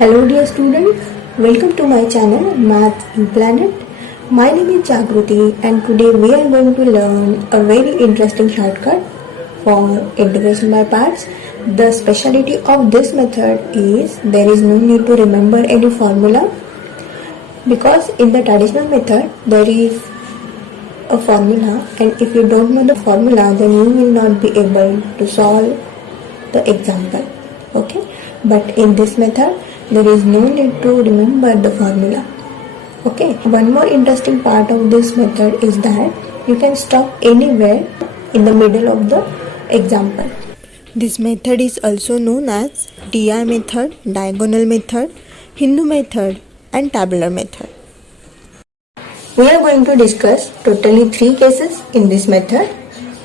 Hello dear students, welcome to my channel Math in Planet. My name is Jagruti and today we are going to learn a very interesting shortcut for integration by parts. The speciality of this method is there is no need to remember any formula because in the traditional method there is a formula, and if you don't know the formula then you will not be able to solve the example. Okay, but in this method there is no need to remember the formula. Okay, one more interesting part of this method is that you can stop anywhere in the middle of the example. This method is also known as DI method, diagonal method, Hindu method and tabular method. We are going to discuss totally 3 cases in this method.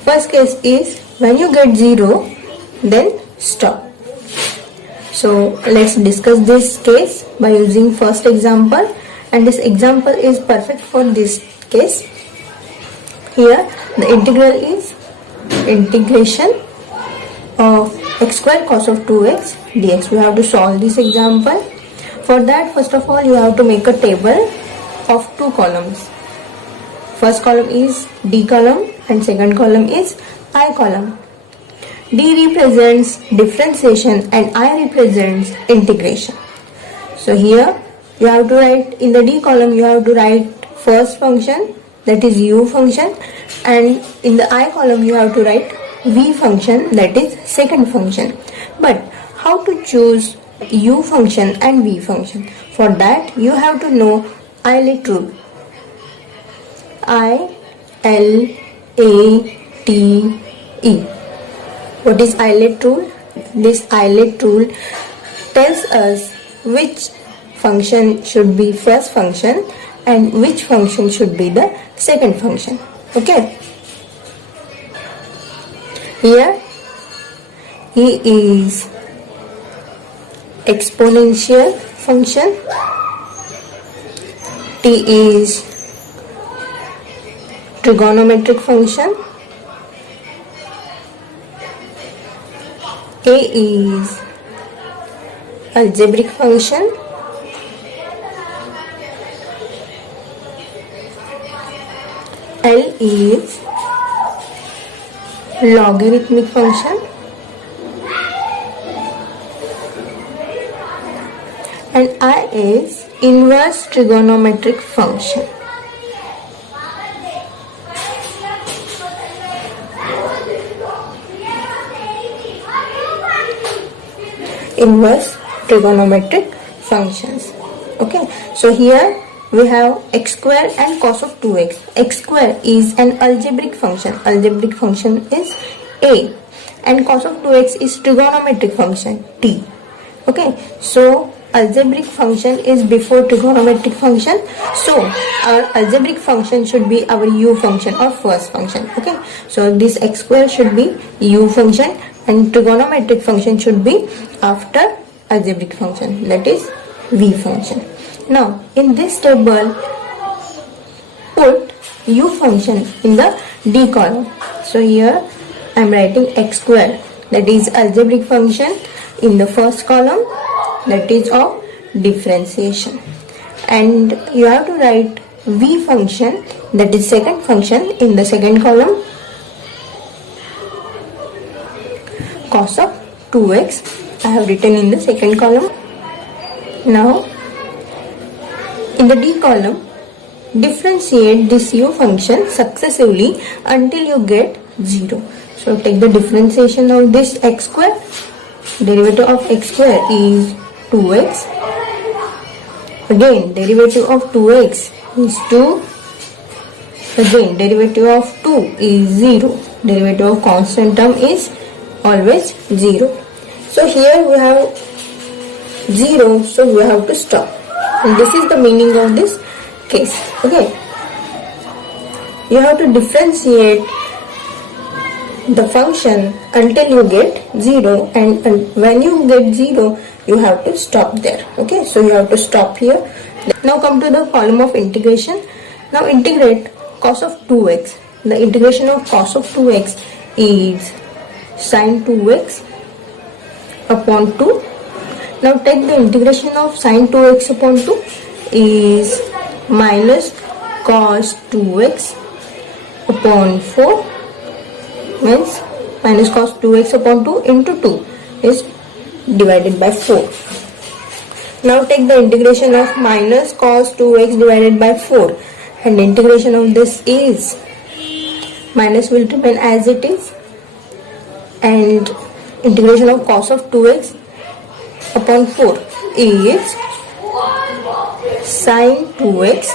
First case is when you get 0, then stop. So let's discuss this case by using first example, and this example is perfect for this case. Here the integral is integration of x square cos of 2x dx. We have to solve this example. For that, first of all you have to make a table of 2 columns. First column is D column and second column is I column. D represents differentiation and I represents integration. So here you have to write, in the D column you have to write first function, that is u function, and in the I column you have to write v function, that is second function. But how to choose u function and v function? For that you have to know Eilert rule. I-L-A-T-E. What is Eilert rule? This Eilert rule tells us which function should be first function and which function should be the second function. Okay. Here E is exponential function, T is trigonometric function, A is algebraic function, L is logarithmic function, and I is inverse trigonometric function. Inverse trigonometric functions. Okay, so here we have x square and cos of 2x. X square is an algebraic function. Algebraic function is a, and cos of 2x is trigonometric function t. Okay, so algebraic function is before trigonometric function, so our algebraic function should be our u function or first function. Okay, so this x square should be u function and trigonometric function should be after algebraic function, that is v function. Now in this table put u function in the D column. So here I am writing x square, that is algebraic function, in the first column, that is of differentiation, and you have to write v function, that is second function, in the second column, cos of 2x I have written in the second column. Now in the D column differentiate this u function successively until you get 0. So take the differentiation of this x square. Derivative of x square is 2x. Again derivative of 2x is 2. Again derivative of 2 is 0. Derivative of constant term is always 0. So here we have 0, so we have to stop. And this is the meaning of this case. Okay, you have to differentiate the function until you get 0, and when you get 0 you have to stop there. Okay, so you have to stop here. Now come to the column of integration. Now integrate cos of 2x. The integration of cos of 2x is sin 2x upon 2. Now take the integration of sine 2x upon 2 is minus cos 2x upon 4 means minus cos 2x upon 2 into 2 is divided by 4. Now take the integration of minus cos 2x divided by 4 and integration of this is minus will remain as it is and integration of cos of 2x upon 4 is sine 2x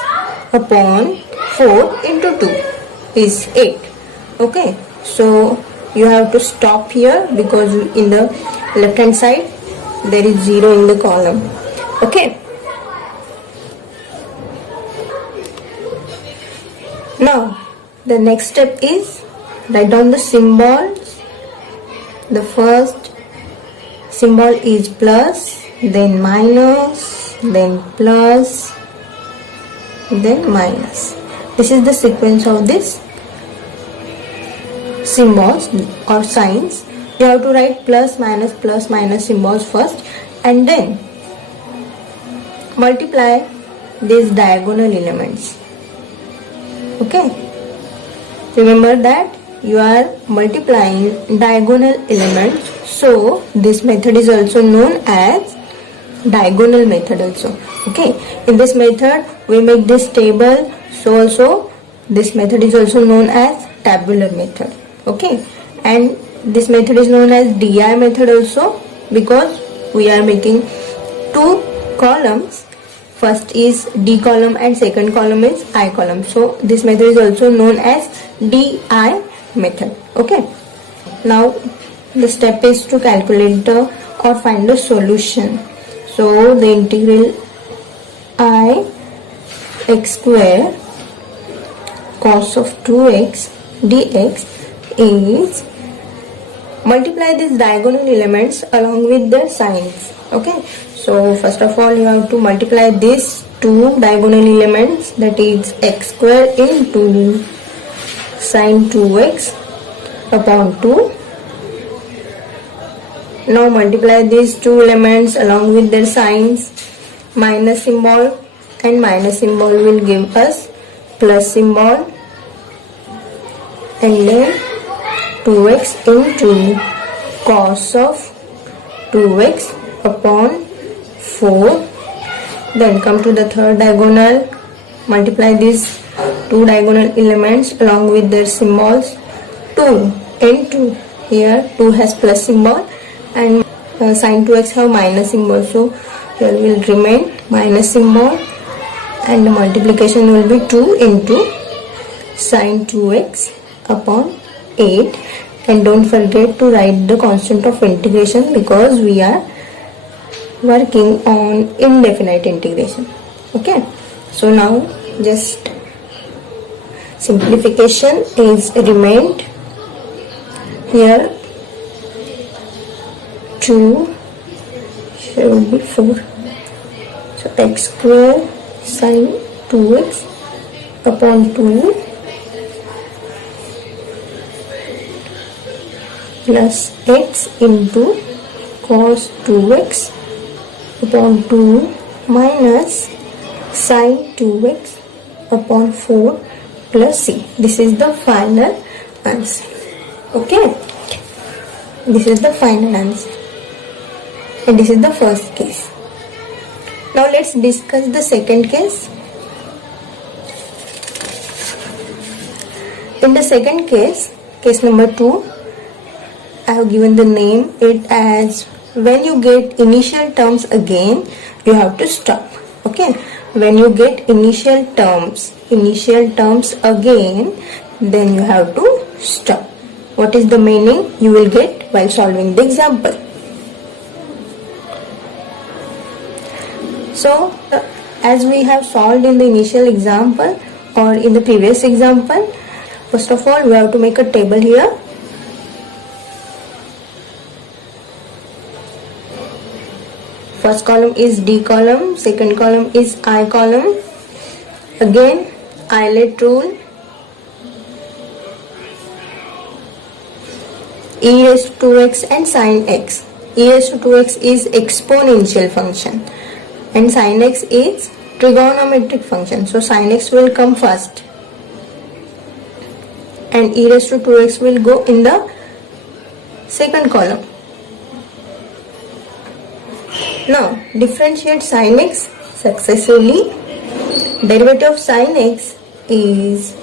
upon 4 into 2 is 8. Okay, so you have to stop here because in the left hand side there is 0 in the column. Okay, now the next step is write down the symbols. The first symbol is plus, then minus, then plus, then minus. This is the sequence of this symbols or signs. You have to write plus minus symbols first and then multiply these diagonal elements. Okay, remember that you are multiplying diagonal elements, so this method is also known as diagonal method also. Okay, in this method we make this table, so also this method is also known as tabular method. Okay, and this method is known as DI method also because we are making two columns. First is D column and second column is I column, so this method is also known as DI method. Okay, now the step is to calculate the or find the solution. So the integral I x square cos of 2x dx is multiply these diagonal elements along with their signs. Okay, so first of all you have to multiply these two diagonal elements, that is x square into sine 2x upon 2. Now multiply these two elements along with their signs. Minus symbol and minus symbol will give us plus symbol, and then 2x into cos of 2x upon 4. Then come to the third diagonal, multiply these two diagonal elements along with their symbols. 2 into, here 2 has plus symbol and sine 2x have minus symbol, so here will remain minus symbol and the multiplication will be 2 into sine 2x upon 8. And don't forget to write the constant of integration because we are working on indefinite integration. Okay, so now just simplification is remained. Here 2, here will be 4. So x square sine 2x upon 2 plus x into cos 2x upon 2 minus sine 2x upon 4 plus c. This is the final answer. Okay, this is the final answer and this is the first case. Now let's discuss the second case. In the second case, case number 2, I have given the name it as when you get initial terms again you have to stop. Okay, when you get initial terms again, then you have to stop. What is the meaning you will get while solving the example? So as we have solved in the initial example or in the previous example, first of all we have to make a table here. First column is D column, second column is I column. Again eyelet rule, e raised to 2x and sin x. e raised to 2x is exponential function and sin x is trigonometric function. So sin x will come first and e raised to 2x will go in the second column. Now differentiate sin x successively. Derivative of sin x is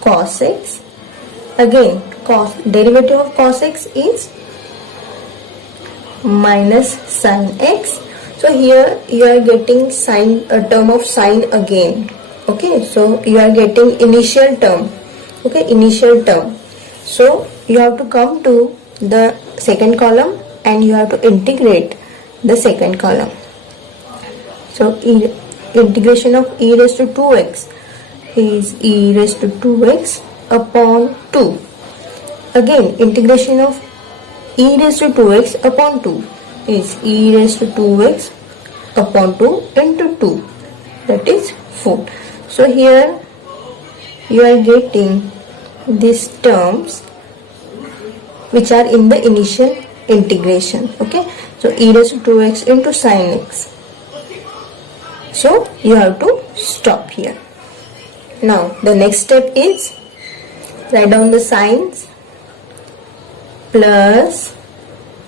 cos x. Again, derivative of cos x is minus sin x. So here you are getting a term of sine again. Okay, so you are getting initial term. Okay, initial term. So you have to come to the second column and you have to integrate the second column. So integration of e raised to 2x is e raised to 2x upon 2. Again, integration of e raised to 2x upon 2 is e raised to 2x upon 2 into 2, that is 4. So here you are getting these terms which are in the initial integration. Okay, so e raised to 2x into sin x. So you have to stop here. Now the next step is write down the signs: plus,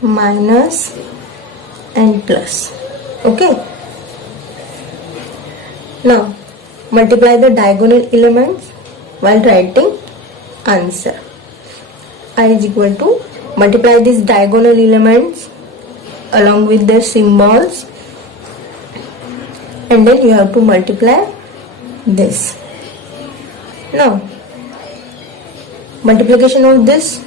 minus and plus. Okay. Now multiply the diagonal elements while writing answer. I is equal to multiply these diagonal elements along with their symbols and then you have to multiply this. Now multiplication of this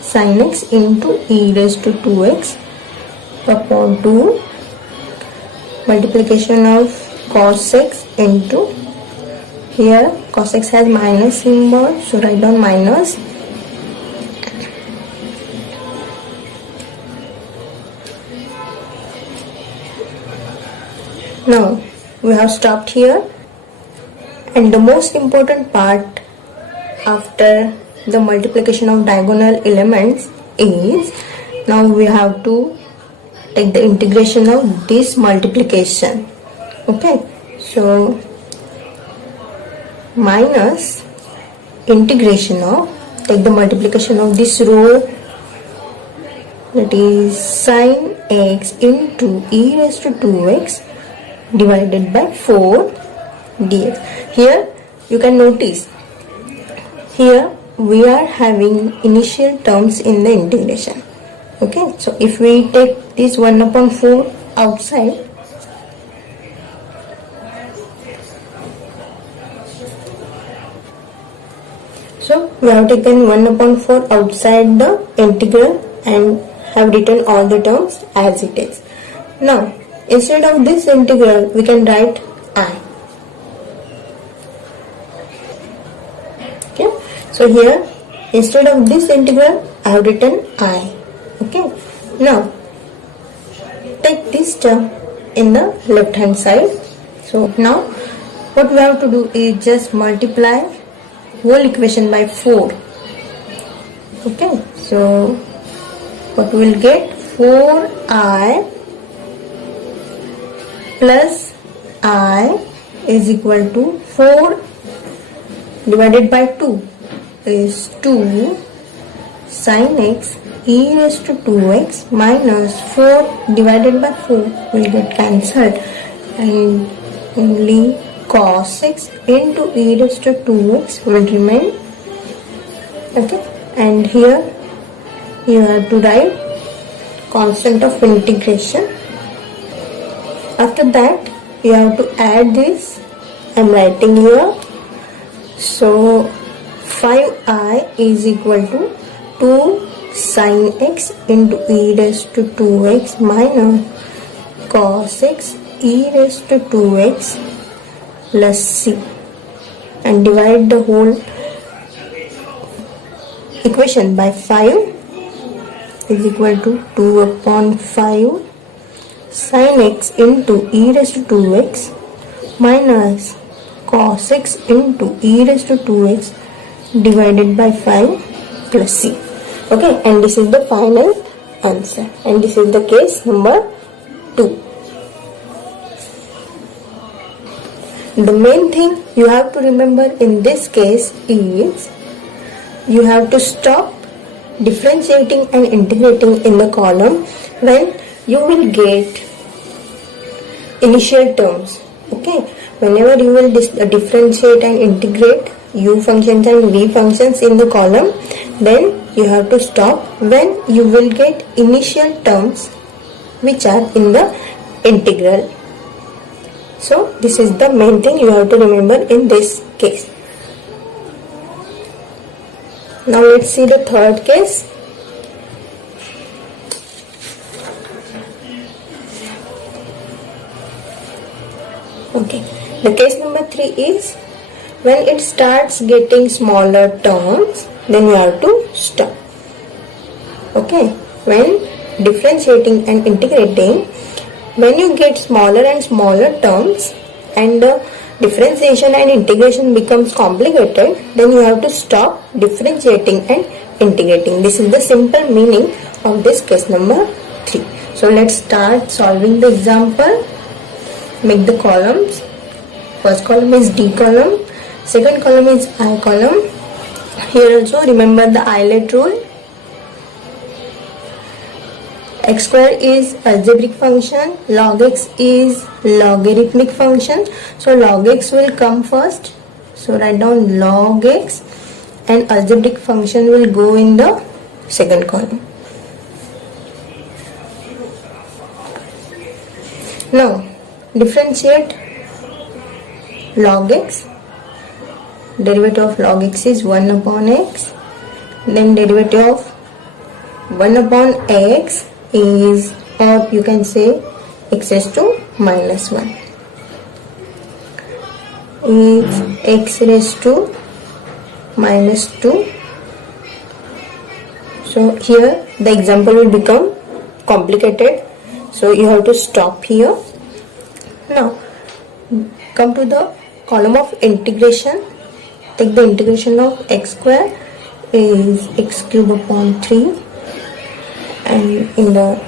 sin x into e raised to 2x upon 2, multiplication of cos x into, here cos x has minus symbol, so write down minus, now we have stopped here. And the most important part after the multiplication of diagonal elements is now we have to take the integration of this multiplication. Okay, so minus integration of, take the multiplication of this row, that is sin x into e raised to 2x divided by 4 dx. Here you can notice, here we are having initial terms in the integration. Okay, so if we take this 1 upon 4 outside, so we have taken 1 upon 4 outside the integral and have written all the terms as it is. Now instead of this integral we can write I. Okay, so here instead of this integral I have written I. Okay, now take this term in the left hand side. So now what we have to do is just multiply whole equation by 4. Okay, so what we will get, 4i plus I is equal to 4 divided by 2 is 2 sin x e raised to 2x minus 4 divided by 4 will get cancelled and only cos x into e raised to 2x will remain. Okay, and here you have to write constant of integration. After that you have to add this. I am writing here. So 5i is equal to 2 sin x into e raised to 2x minus cos x e raised to 2x plus c, and divide the whole equation by 5 is equal to 2 upon 5 sin x into e raised to 2x minus cos x into e raised to 2x divided by 5 plus c. Okay, and this is the final answer, and this is the case number 2. The main thing you have to remember in this case is you have to stop differentiating and integrating in the column when you will get initial terms. Okay, whenever you will differentiate and integrate u functions and v functions in the column, then you have to stop when you will get initial terms which are in the integral. So this is the main thing you have to remember in this case. Now let's see the third case. Okay, the case number 3 is when it starts getting smaller terms, then you have to stop. Okay, when differentiating and integrating, when you get smaller and smaller terms and the differentiation and integration becomes complicated, then you have to stop differentiating and integrating. This is the simple meaning of this case number 3. So let's start solving the example. Make the columns. First column is D column, second column is I column. Here also remember the eyelet rule. X square is algebraic function, log x is logarithmic function. So log x will come first. So write down log x, and algebraic function will go in the second column. Now differentiate log x. Derivative of log x is 1 upon x. Then derivative of 1 upon x is, or you can say x raised to minus 1 is x raised to minus 2. So here the example will become complicated, so you have to stop here. Now come to the column of integration. Take the integration of x square is x cube upon 3, and in the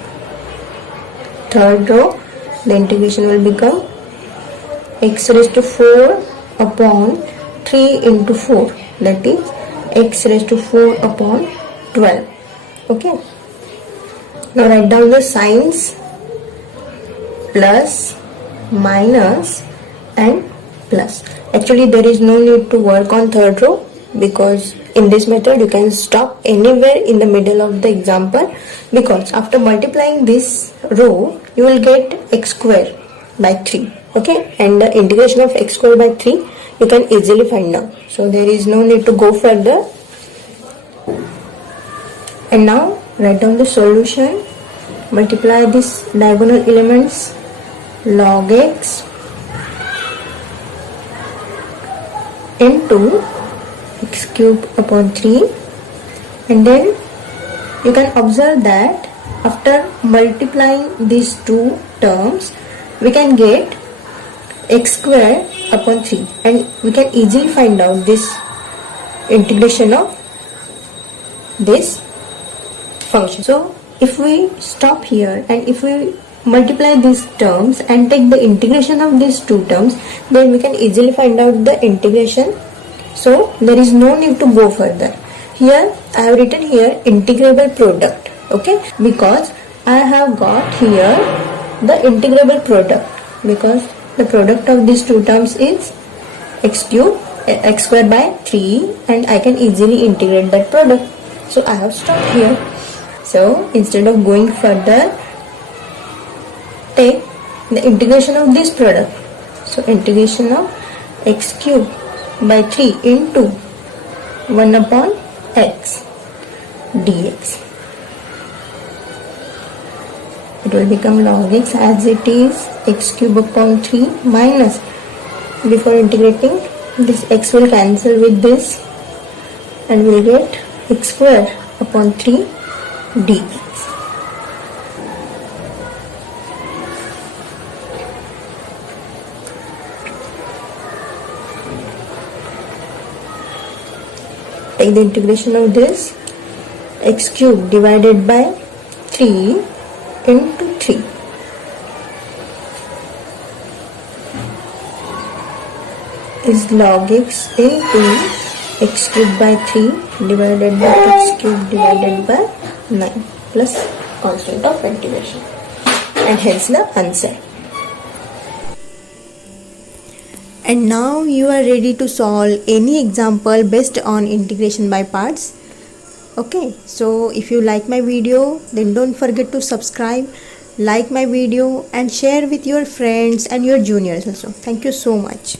third row the integration will become x raised to 4 upon 3 into 4, that is x raised to 4 upon 12. Okay, now write down the signs plus, minus and plus. Actually there is no need to work on third row, because in this method you can stop anywhere in the middle of the example, because after multiplying this row you will get x square by 3. Okay, and the integration of x square by 3 you can easily find out, so there is no need to go further. And now write down the solution. Multiply these diagonal elements, log x into x cube upon 3, and then you can observe that after multiplying these two terms we can get x square upon 3, and we can easily find out this integration of this function. So if we stop here and if we multiply these terms and take the integration of these two terms, then we can easily find out the integration. So there is no need to go further. Here I have written here integrable product. Okay, because I have got here the integrable product, because the product of these two terms is x cube, x square by 3, and I can easily integrate that product. So I have stopped here. So instead of going further, take the integration of this product. So integration of x cube by 3 into 1 upon x dx. It will become log x as it is x cube upon 3 minus, before integrating this x will cancel with this and we will get x square upon 3 dx. Take the integration of this, x cube divided by 3 into 3 is log x into x cube by 3 divided by x cube divided by 9 plus constant of integration, and hence the answer. And now you are ready to solve any example based on integration by parts. Okay, so if you like my video, then don't forget to subscribe, like my video and share with your friends and your juniors also. Thank you so much.